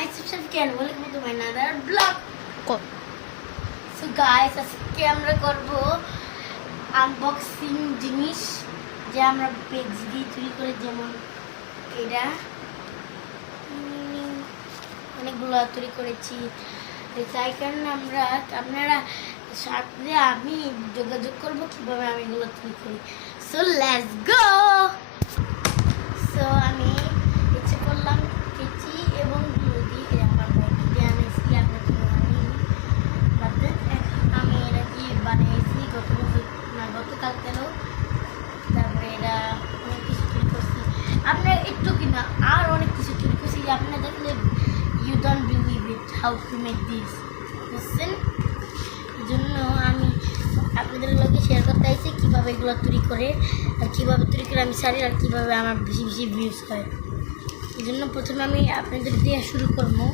myself again. Welcome to my another vlog. So guys, আজকে আমরা করব আনবক্সিং জিনিস যে আমরা পেজ দিয়ে তৈরি করে, যেমন এটা অনেকগুলো তৈরি করেছি। তাই কারণে আপনারা সাথে আমি যোগাযোগ করবো কিভাবে আমি এগুলো তৈরি করি। So let's go. সো আমি ইচ্ছে করলাম কেচি এবং গ্লু দিয়ে আমার বাইকে দিয়ে আনেছি। আমি এটা কি বানিয়েছি গতকালকেও। তারপরে এটা অনেক কিছু তৈরি করছি, আপনার একটু কিনা আর অনেক কিছু তৈরি করছি। আপনারা দেখলে you don't believe it how to make this, বুঝছেন? এই জন্য আমি আপনাদের লোকে শেয়ার করতে চাইছি কীভাবে এগুলো তৈরি করে, আর কীভাবে তৈরি করে আমি ছাড়ি, আর কীভাবে আমার বেশি বেশি ভিউজ হয়। এই জন্য প্রথমে আমি আপনাদের দিয়ে শুরু করবো।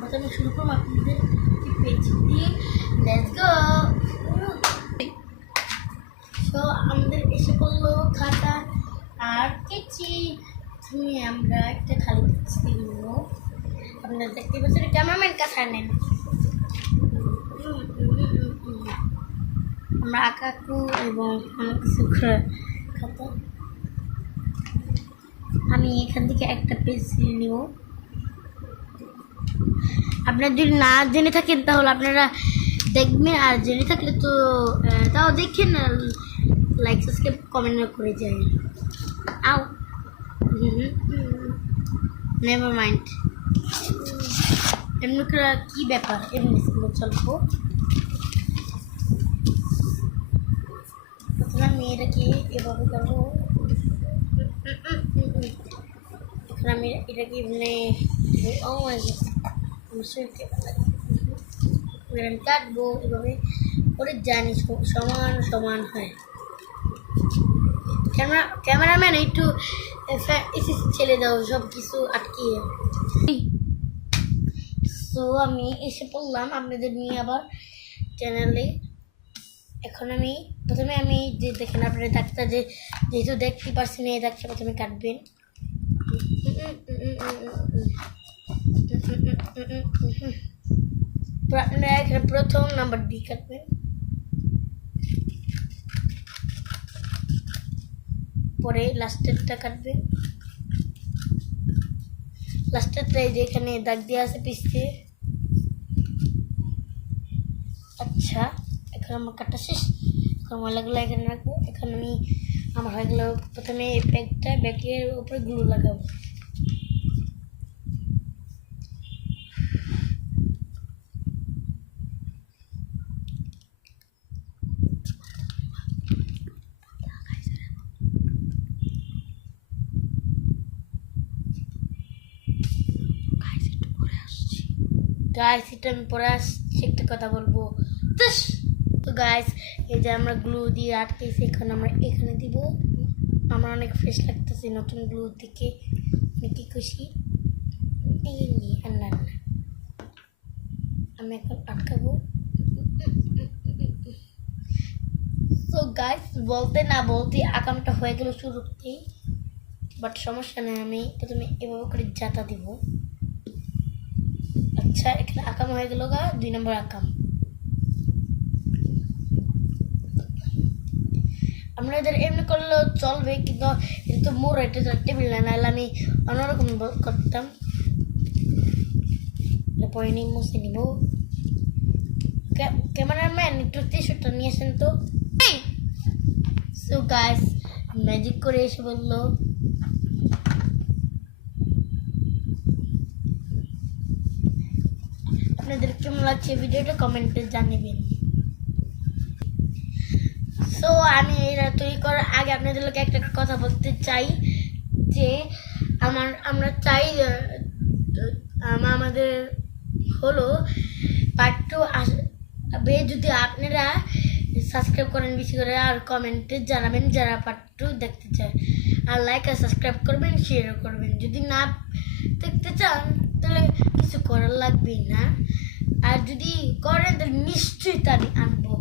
প্রথমে শুরু করবো আপনাদের পেজ দিয়ে। Let's go. সো আমাদের এসে পড়লো খাতা আর কেচি। তুমি আমরা একটা খালি পেজ দিয়ে নেবো। আপনারা দেখতে পাচ্ছেন, ক্যামেরাম্যান কাছে নেন। আমরা আঁকাকু এবং অনেক কিছু খাতা। আমি এখান থেকে একটা পেজ নিব। আপনারা যদি না জেনে থাকেন তাহলে আপনারা দেখবেন, আর জেনে থাকলে তো তাও দেখেন, লাইক সাবস্ক্রাইব কমেন্ট করে যায়। আও নেভার মাইন্ড, এমনি করে কী ব্যাপার, এমনি চলবো। প্রথমে আমি এটাকে এভাবে করবো। এখন আমি এটাকে এমনি কাটবো এভাবে করে, জানি সমান সমান হয়। ক্যামেরাম্যান একটু ছেড়ে দাও, সব কিছু আটকিয়ে। সো আমি এসে পড়লাম আপনাদের নিয়ে আবার চ্যানেলে। এখন আমি প্রথমে যে দেখেন আপনারা ডাক্তার যেহেতু দেখতে পারছেন, এই ডাক্তার প্রথমে কাটবেন। আপনারা এখানে প্রথম নাম্বার দিয়ে কাটবেন, পরে লাস্টেরটা কাটবেন। লাস্টেরটা এই যে এখানে দাগ দেওয়া আছে পিছিয়ে। আচ্ছা, এখন আমার কাটা শেষ। এখন ময়লাগুলো এখানে রাখবো। এখন আমার হয়ে গেল, প্রথমে এই ব্যাগের উপরে গ্লু লাগাবো। গাইস, এটা আমি পরে আসছি, একটা কথা বলবো। তো গাইস, এই যে আমরা গ্লু দিয়ে আটকেছি, এখন আমরা এখানে দিব। আমার অনেক ফ্রেশ লাগতেছে নতুন গ্লু থেকে, কি খুশি। আমি এখন আটকাবো। তো গাইস, বলতে না বলতে আকামটা হয়ে গেল শুরুতেই, বাট সমস্যা নেই। আমি প্রথমে এভাবে করে জাতা দিব। আচ্ছা, এখানে আকাম হয়ে গেল গা, 2 নম্বর আকাম। আমরা এদের এমনি করলেও চলবে, কিন্তু এটা তো মোর, এটা টেবিল না, নাহলে আমি অন্যরকম করতাম। পরে মুছে নিব। ক্যামেরাম্যান একটু টিস্যুটা নিয়ে আসেন তো। সো গাইস, ম্যাজিক করে এসে বললো। আপনাদের কেমন লাগছে ভিডিওটা কমেন্টে জানাবেন। সো আমি এটা তৈরি করার আগে আপনাদের লোকে একটা কথা বলতে চাই যে আমরা চাই আমাদের হলো পার্ট 2 আসবে। যদি আপনারা সাবস্ক্রাইব করেন বেশি করে, আর কমেন্টে জানাবেন যারা পার্ট 2 দেখতে চায়, আর লাইক আর সাবস্ক্রাইব করবেন, শেয়ারও করবেন। যদি না দেখতে চান তাহলে কিছু করার লাগবেই না, আর যদি করেন তাহলে নিশ্চয়ই তাই আনবো।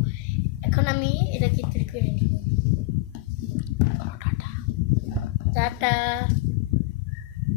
এখন আমি এটাকে তৈরি করে নিব। টাটা।